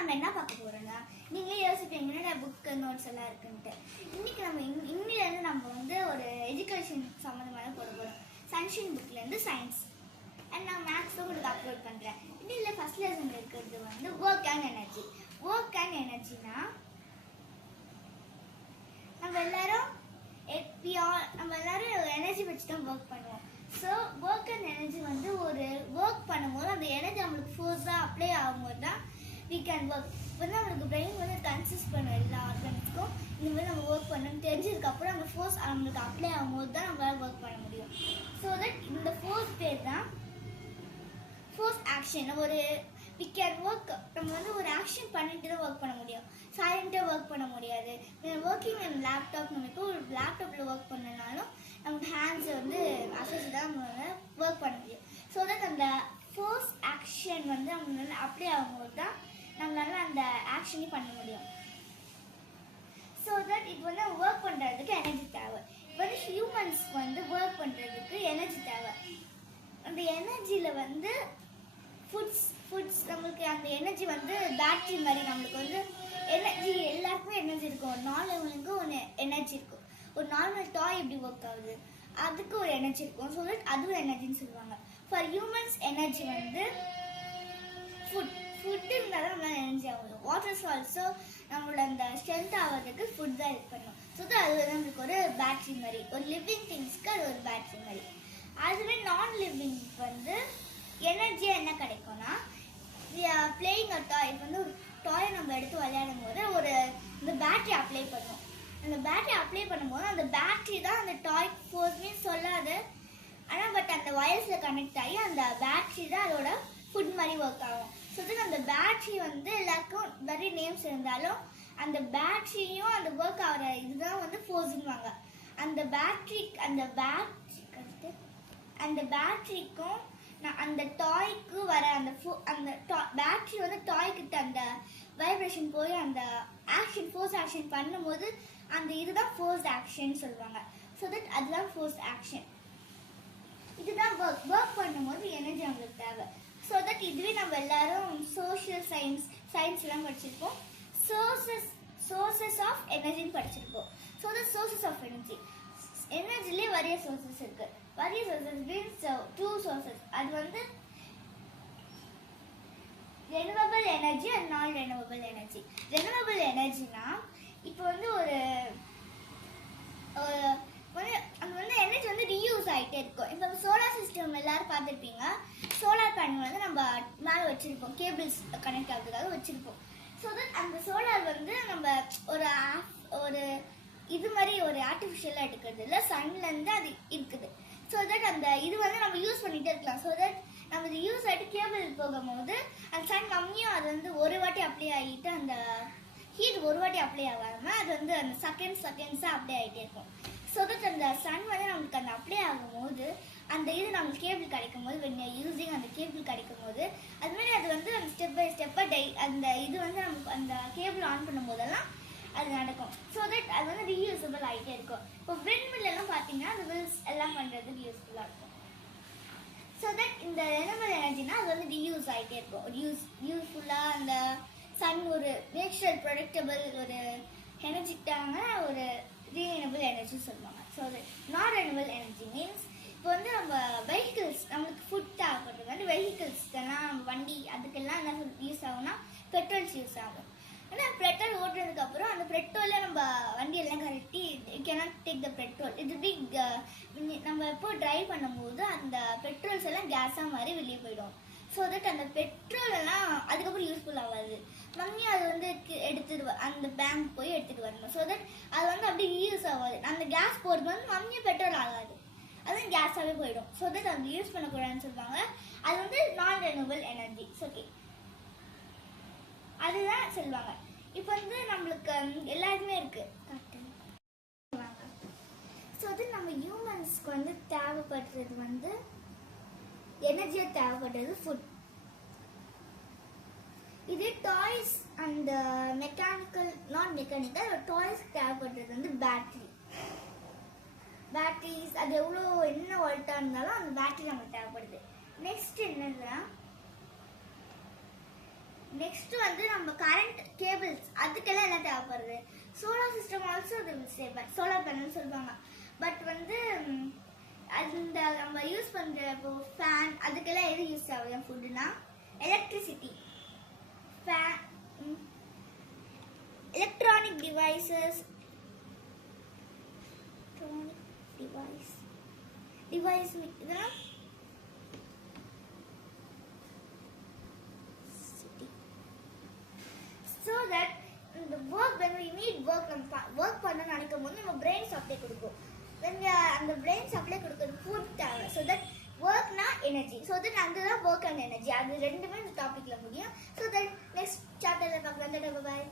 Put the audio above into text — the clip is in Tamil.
நம்ம என்ன பார்க்க போறோம்னா, நீங்களே யோசிப்பீங்க என்னடா புக் நோட்ஸ் எல்லாம் இருக்குன்ட்டு. இன்னைக்கு நம்ம இன்னிலேருந்து நம்ம வந்து ஒரு எஜுகேஷன் சம்மந்தமாக போட போகிறோம். சன்ஷைன் புக்லேருந்து சயின்ஸ் அண்ட் நான் மேக்ஸும் உங்களுக்கு அப்லோட் பண்ணுறேன். இதில் ஃபர்ஸ்ட் லெசன் இருக்கிறது வந்து work and energy. Work and எனர்ஜினா நம்ம எல்லாரும் எனர்ஜி வச்சு தான் ஒர்க் பண்ணுவோம். ஸோ ஒர்க் அண்ட் எனர்ஜி வந்து ஒரு ஒர்க் பண்ணும்போது அந்த எனர்ஜி நம்மளுக்கு ஃபோர்ஸாக அப்ளை ஆகும்போது தான் வி கேன் ஒர்க். வந்து நம்மளுக்கு பிரெயின் வந்து கன்சிஸ்ட் பண்ணும் எல்லா ஆர்கனுக்கும். இந்த மாதிரி நம்ம ஒர்க் பண்ணணும்னு தெரிஞ்சதுக்கப்புறம் அந்த ஃபோர்ஸ் நம்மளுக்கு அப்ளை ஆகும்போது தான் நம்மளால் ஒர்க் பண்ண முடியும். ஸோ தட் இந்த ஃபோர்ஸ் பேர் தான் ஃபோர்ஸ் ஆக்ஷன். ஒரு வி கேன் ஒர்க். நம்ம வந்து ஒரு ஆக்ஷன் பண்ணிட்டு தான் ஒர்க் பண்ண முடியும். சைலண்டாக ஒர்க் பண்ண முடியாது. ஒர்க்கிங் அண்ட் லேப்டாப், நம்ம இப்போ ஒரு லேப்டாப்பில் ஒர்க் பண்ணனாலும் நமக்கு ஹேண்ட்ஸை வந்து அசைச்சு தான் நம்ம ஒர்க் பண்ண முடியும். ஸோ தட் அந்த ஃபோர்ஸ் ஆக்ஷன் வந்து நம்மளால அப்ளை ஆகும்போது தான் நம்மளால அந்த ஆக்ஷனையும் பண்ண முடியும். ஸோ தட் இப்போ வந்து ஒர்க் பண்ணுறதுக்கு எனர்ஜி தேவை. இப்போ வந்து ஹியூமன்ஸ்க்கு வந்து ஒர்க் பண்ணுறதுக்கு எனர்ஜி தேவை. அந்த எனர்ஜியில் வந்து ஃபுட்ஸ் நம்மளுக்கு அந்த எனர்ஜி வந்து பேட்டரி மாதிரி. நம்மளுக்கு வந்து எனர்ஜி எல்லாருக்குமே எனர்ஜி இருக்கும். ஒரு நார்மலுக்கு ஒரு எனர்ஜி இருக்கும். ஒரு நார்மல் டாய் எப்படி ஒர்க் ஆகுது அதுக்கு ஒரு எனர்ஜி இருக்கும். ஸோ தட் அதுவும் எனர்ஜின்னு சொல்லுவாங்க. ஃபார் ஹியூமன்ஸ் எனர்ஜி வந்து ஃபுட் இருந்தால் தான் நம்மளால் எனர்ஜி ஆகும். வாட்டர் இஸ் ஆல்சோ நம்மளோட அந்த ஸ்ட்ரென்த் ஆகிறதுக்கு ஃபுட் தான் இது பண்ணும். ஸோ அது வந்து நம்மளுக்கு ஒரு பேட்டரி மாதிரி. ஒரு லிவிங் திங்ஸ்க்கு அது ஒரு பேட்டரி மாதிரி. அதுவே நான் லிவிங் வந்து எனர்ஜியாக என்ன கிடைக்கும்னா, பிளேயிங் அ டாய். இப்போ வந்து ஒரு டாயை நம்ம எடுத்து விளையாடும் போது இந்த பேட்டரி அப்ளை பண்ணும். அந்த பேட்டரி அப்ளை பண்ணும்போது அந்த பேட்டரி தான் அந்த டாய் ஃபோர்ஸ்மே சொல்லாது. ஆனால் பட் அந்த வயர்ஸில் கனெக்ட் ஆகி அந்த பேட்டரி தான் அதோட ஃபுட் மாதிரி ஒர்க் ஆகும். ஸோ தட் அந்த பேட்டரி வந்து எல்லாருக்கும் நிறைய நேம்ஸ் இருந்தாலும் அந்த பேட்டரியும் அந்த ஒர்க் ஆகிற இதுதான் வந்து ஃபோர்ஸுன்னுவாங்க. அந்த பேட்டரிக்கும் அந்த டாய்க்கு வர அந்த பேட்டரி வந்து டாய்கிட்ட அந்த வைப்ரேஷன் போய் அந்த ஃபோர்ஸ் ஆக்ஷன் பண்ணும்போது அந்த இதுதான் ஃபோர்ஸ் ஆக்ஷன் சொல்லுவாங்க. ஸோ தட் அதுதான் ஃபோர்ஸ் ஆக்ஷன். இதுதான் ஒர்க் பண்ணும்போது எனர்ஜி நம்மளுக்கு தேவை. ஸோ தட் இதுவே நம்ம எல்லாரும் சோஷியல் சயின்ஸ்லாம் படிச்சிருப்போம். சோர்சஸ் ஆஃப் எனர்ஜின்னு படிச்சிருப்போம். ஸோ தட் சோர்சஸ் ஆஃப் எனர்ஜிலே நிறைய சோர்சஸ் இருக்கு. நிறைய சோர்சஸ் மீன்ஸ் 2 சோர்சஸ். அது வந்து renewable energy and non renewable energy. Renewable எனர்ஜினா இப்போ வந்து அங்கே வந்து எனர்ஜி வந்து ரீயூஸ் ஆகிட்டே இருக்கும். இப்போ சோலார் சிஸ்டம் எல்லாரும் பார்த்துருப்பீங்க. சோலார் பேனல் வந்து நம்ம மேலே வச்சுருப்போம், கேபிள்ஸ் கனெக்ட் ஆகுறதுக்காக வச்சுருப்போம். ஸோ தட் அந்த சோலார் வந்து நம்ம ஒரு இது மாதிரி ஒரு ஆர்டிஃபிஷியலாக எடுக்கிறது இல்லை, சன்லேருந்து அது இருக்குது. ஸோ தட் அந்த இது வந்து நம்ம யூஸ் பண்ணிகிட்டே இருக்கலாம். ஸோ தட் நம்ம இது யூஸ் ஆகிட்டு கேபிள் போகும்போது அந்த சன் கம்மியும் அது வந்து ஒரு வாட்டி அப்ளை ஆகிட்டு அந்த ஹீட் ஒரு வாட்டி அப்ளை ஆகாமல் அது வந்து அந்த செகண்ட்ஸாக அப்ளை ஆகிட்டே இருக்கும். ஸோ தட் அந்த சன் வந்து நம்மளுக்கு அந்த அப்ளை ஆகும்போது அந்த இது நம்மளுக்கு கேபிள் கிடைக்கும் போது யூஸிங் அந்த கேபிள் கிடைக்கும் போது அதுமாதிரி அது வந்து அந்த ஸ்டெப் பை ஸ்டெப்பாக அந்த இது வந்து நமக்கு அந்த கேபிள் ஆன் பண்ணும் போதெல்லாம் அது நடக்கும். ஸோ தட் அது வந்து ரீயூசபிள் ஆகிட்டே இருக்கும். இப்போ விண்மில் எல்லாம் பார்த்தீங்கன்னா அந்த வில்ஸ் எல்லாம் பண்ணுறதுக்கு யூஸ்ஃபுல்லாக இருக்கும். ஸோ தட் இந்த ரெனியூவபிள் எனர்ஜினா அது வந்து ரீயூஸ் ஆகிட்டே இருக்கும். யூஸ்ஃபுல்லாக அந்த சன் ஒரு நேச்சுரல் ப்ரொடக்டபிள் ஒரு எனர்ஜிக்கான ஒரு ரீனியூவபிள் எனர்ஜி சொல்லுவாங்க. ஸோ நான் ரெனியூவபிள் எனர்ஜி மீன்ஸ் இப்போ வந்து நம்ம வெஹிக்கிள்ஸ் நம்மளுக்கு ஃபுட் தேவைப்படுறது வந்து வெஹிக்கிள்ஸ்க்கெல்லாம் வண்டி அதுக்கெல்லாம் என்ன யூஸ் ஆகும்னா பெட்ரோல்ஸ் யூஸ் ஆகும். ஆனால் பெட்ரோல் ஓட்டுறதுக்கப்புறம் அந்த பெட்ரோலில் நம்ம வண்டியெல்லாம் கரெக்டி கேனாட் டேக் த பெட்ரோல். இது பிக் நம்ம எப்போ ட்ரைவ் பண்ணும்போது அந்த பெட்ரோல்ஸ் எல்லாம் கேஸாக மாதிரி வெளியே போயிடும். ஸோ தட் அந்த பெட்ரோல் எல்லாம் அதுக்கப்புறம் யூஸ்ஃபுல் ஆகாது. மம்மியும் அது வந்து எடுத்துட்டு அந்த பேங்க் போய் எடுத்துகிட்டு வரணும். ஸோ தட் அது வந்து அப்படியே யூஸ் ஆகாது. அந்த கேஸ் போகிறது வந்து மம்மியும் பெட்ரோல் ஆகாது, அதுவும் கேஸாகவே போயிடும். ஸோ தட் அது யூஸ் பண்ணக்கூடாதுன்னு சொல்லுவாங்க. அது வந்து நான் ரெனியூவபிள் எனர்ஜி. ஓகே, அதுதான் சொல்லுவாங்க. இப்போ வந்து நம்மளுக்கு எல்லாருக்குமே இருக்கு. ஸோ அது நம்ம ஹியூமன்ஸ்க்கு வந்து தேவைப்படுறது வந்து எனர்ஜியாக தேவைப்படுறது ஃபுட். இதே டாய்ஸ் அண்ட் நான் மெக்கானிக்கல் டாய்ஸ் தேவைப்படுறது வந்து பேட்டரிஸ். அது எவ்வளோ என்ன வோல்ட்டாக இருந்தாலும் அந்த பேட்டரி நமக்கு தேவைப்படுது. நெக்ஸ்ட் என்னதுன்னா நெக்ஸ்ட் வந்து நம்ம கரண்ட் கேபிள்ஸ் அதுக்கெல்லாம் என்ன தேவைப்படுது? சோலார் சிஸ்டம் ஆல்சோ அது சேவ் சோலார் பேனல் சொல்லுவாங்க. பட் வந்து அந்த நம்ம யூஸ் பண்ற இப்போ ஃபேன் அதுக்கெல்லாம் எது யூஸ் ஆகுது ஃபுட்னா? Electricity. Fan, electronic devices, device இதெல்லாம் so that the work when we need work நம்ம work பண்ண நினைக்கும் போது நம்ம brain supply கொடுக்கும். when அந்த brain supply கொடுக்கிறது food தேவை. so that workனா energy. so that அதுதான் work and energy. அது ரெண்டுமே இந்த டாபிக்ல முடியும். so that next chapterல பார்க்கலாம். bye bye.